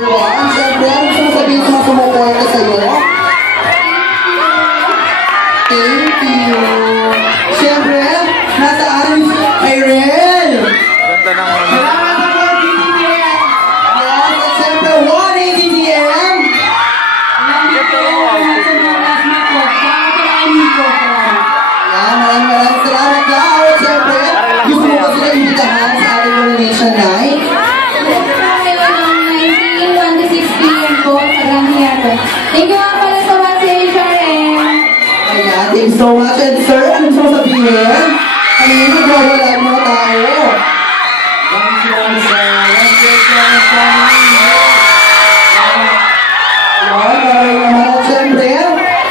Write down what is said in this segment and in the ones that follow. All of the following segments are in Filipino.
Siyempre, ano gusto mo sabihin sa mga sumuporta sa'yo? Thank you. Siyempre, nasaan si Irene? Ganda naman. Salamat ako, DTM. Yes, at siyempre, 180 TM. Maraming salamat ka. At siyempre, gusto mo ba sila imbitahan sa ating coronation night? Thank you nga pala so much, HRM. Ayan, thank you so much. And sir, ano gusto mo sabihin? Ano yung nagwawala ng mga tao? Ayan, maraming naman. At siyempre,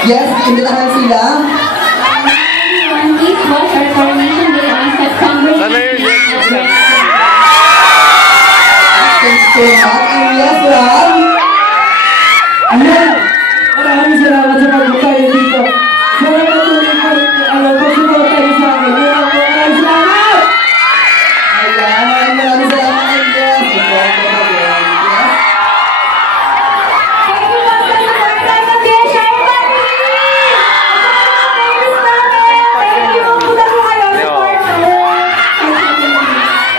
yes, imbitahan sila. Please watch our coronation day on September 6th. Thanks so much. And yes, Ram. Ayan! Maraming salamat sa pagpunta niyo dito. Salamat ulit po rin pagsuporta niyo sa akin. Maraming salamat! Ayan, maraming salamat. And yes, ito ako na yan. Yes. Thank you po sa support ng HRM family! Thank you! Punta po kayo sa support.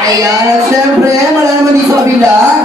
Ayan, at syempre, wala naman dito sa kabila.